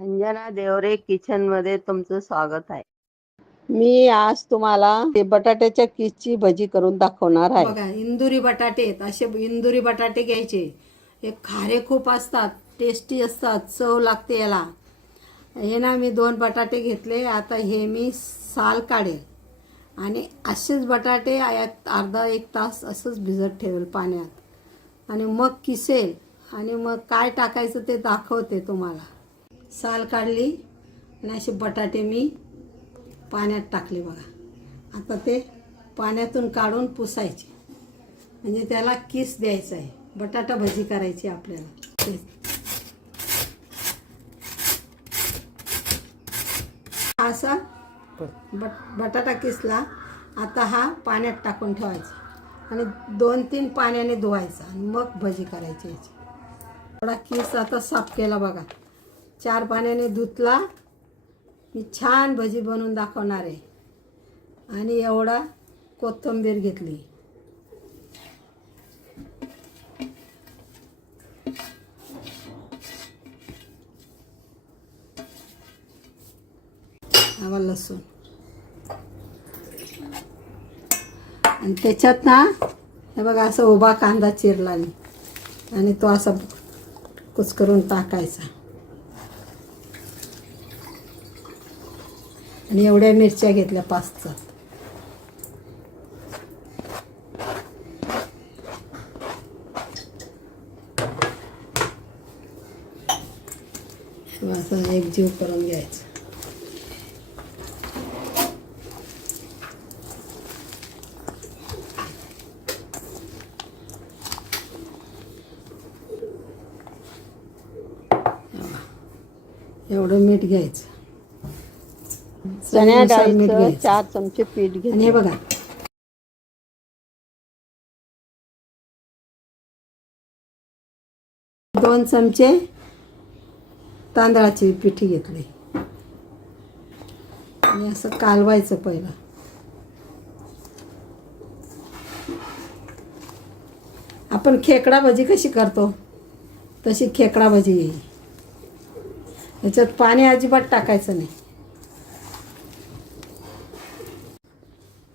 Anjana Deore kitchen मध्ये तुमचं स्वागत आहे. मी आज तुम्हाला बटाट्याच्या किसची भजी करून दाखवणार आहे. बघा, इंदुरी बटाटे आहेत. असे इंदुरी बटाटे घ्यायचे. हे खारे खूप असतात, टेस्टी असतात, चव लागते याला. हे ना मी 2 बटाटे घेतले. आता हे मी साल काढेल आणि असेच बटाटे यात अर्धा 1 तास असंच भिजत ठेवेल पाण्यात आणि मग किसेल आणि मग काय टाकायचं ते दाखवते तुम्हाला. साल काढली आणि असे बटाटे मी पाण्यात टाकले बघा. आता ते पाण्यातून काढून पुसायचे, म्हणजे त्याला किस द्यायचा आहे. बटाटा भजी करायची आपल्याला. असा बटाटा किसला. आता हा पाण्यात टाकून ठेवायचा आणि 2-3 पाण्याने धुवायचा आणि मग भजी करायची याची. थोडा किस आता साफ केला बघा. 4 पाण्याने धुतला. मी छान भजी बनवून दाखवणार आहे. आणि एवढा कोथिंबीर घेतली. हवा लसूण आणि त्याच्यात ना हे बघा असं उभा कांदा चिरला मी आणि तो असा कुस्करून टाकायचा. आणि एवढ्या मिरच्या घेतल्या 5. असं एकजीव करून घ्यायचं. एवढं मीठ घ्यायचं. चण्या मीठ डाळीचं घ्यायचं. 4 चमचे पीठ आणि हे घेतले. बघा, 2 चमचे तांदळाची पिठी घेतली आणि असं कालवायचं पहिलं. आपण खेकडा भजी कशी करतो तशी खेकडा भजी येईल. याच्यात पाणी अजिबात टाकायचं नाही.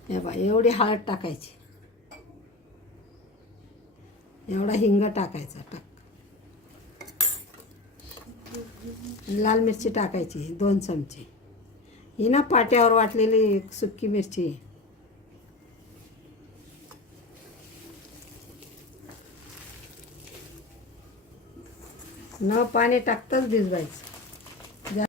हे बा, एवढी हळद टाकायची, एवढा हिंग टाकायचा, लाल मिरची टाकायची 2 चमचे. ही ना पाट्यावर वाटलेली सुकी मिरची. न पाणी टाकताच भिजवायचं.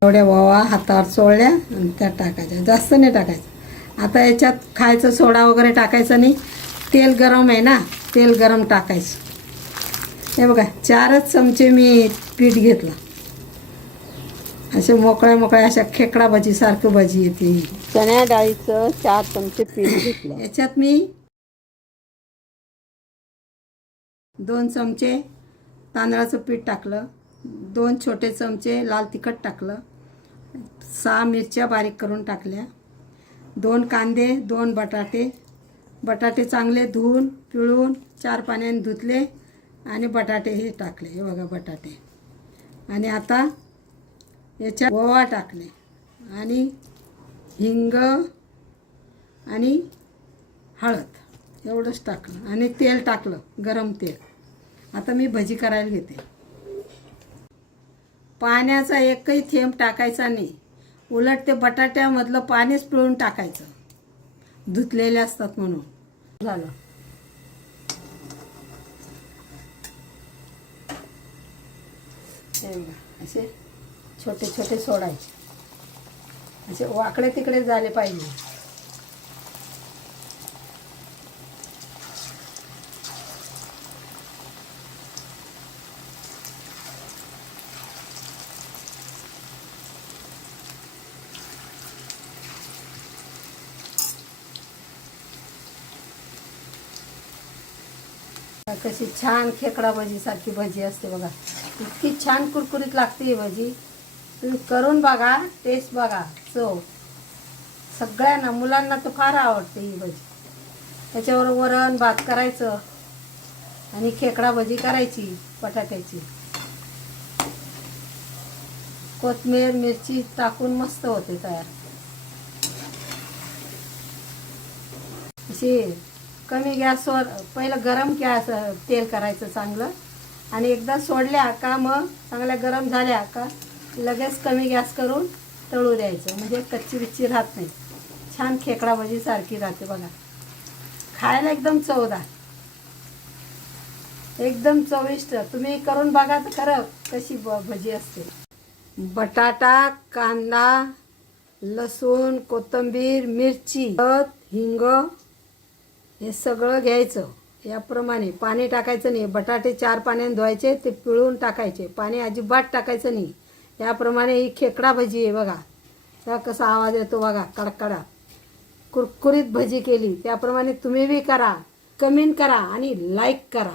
एवढ्या वावा हातावर चोळल्या आणि त्या टाकायच्या, जास्त नाही टाकायचं. आता याच्यात खायचं सोडा वगैरे टाकायचं नाही. तेल गरम आहे ना, तेल गरम टाकायचं. हे बघा, 4च चमचे मी पीठ घेतलं. असे मोकळ्या अशा खेकडा भजीसारखं भजी येते. चण्या डाळीचं 4 चमचे पीठ घेतलं. याच्यात मी 2 चमचे तांदळाचं पीठ टाकलं, 2 छोटे चमचे लाल तिखट टाकलं, 6 मिरच्या बारीक करून टाकल्या, 2 कांदे, 2 बटाटे चांगले धुवून पिळून 4 पाण्याने धुतले आणि बटाटे हे टाकले. हे बघा बटाटे. आणि आता याच्यात ओवा टाकले आणि हिंग आणि हळद एवढंच टाकलं आणि तेल टाकलं, गरम तेल. आता मी भजी करायला घेते. पाण्याचा एकही थेंब टाकायचा नाही. उलट ते बटाट्यामधलं पाणीच पिळून टाकायचं, धुतलेले असतात म्हणून. झालं. असे छोटे छोटे सोडायचे, असे वाकडे तिकडे झाले पाहिजे. कशी छान खेकडा भजीसारखी भजी असते बघा. इतकी छान कुरकुरीत लागते ही भजी. तुम्ही करून बघा, टेस्ट बघा, चव. सगळ्यांना, मुलांना तर फार आवडते ही भजी. त्याच्यावर वरण भात करायचं आणि खेकडा भजी करायची बटाट्याची. कोथिंबीर मिरची टाकून मस्त होते तयार. अशी कमी गॅसवर पहिलं गरम गॅस तेल करायचं चांगलं आणि एकदा सोडल्या का मग चांगल्या गरम झाल्या का लगेच कमी गॅस करून तळू द्यायचं, म्हणजे कच्ची बिच्ची राहत नाही. छान खेकडा भजी सारखी राहते बघा. खायला एकदम चवदार, एकदम चविष्ट. तुम्ही करून बघा तर खरं कशी भजी असते. बटाटा, कांदा, लसूण, कोथिंबीर, मिरची, हळद, हिंग हे सगळं घ्यायचं. याप्रमाणे पाणी टाकायचं नाही. बटाटे 4 पाण्याने धुवायचे, ते पिळून टाकायचे, पाणी अजिबात टाकायचं नाही. याप्रमाणे ही खेकडा भजी आहे बघा. त्या कसा आवाज येतो बघा, कडकडा. कुरकुरीत भजी केली. त्याप्रमाणे तुम्ही बी करा, कमेंट करा आणि लाईक करा.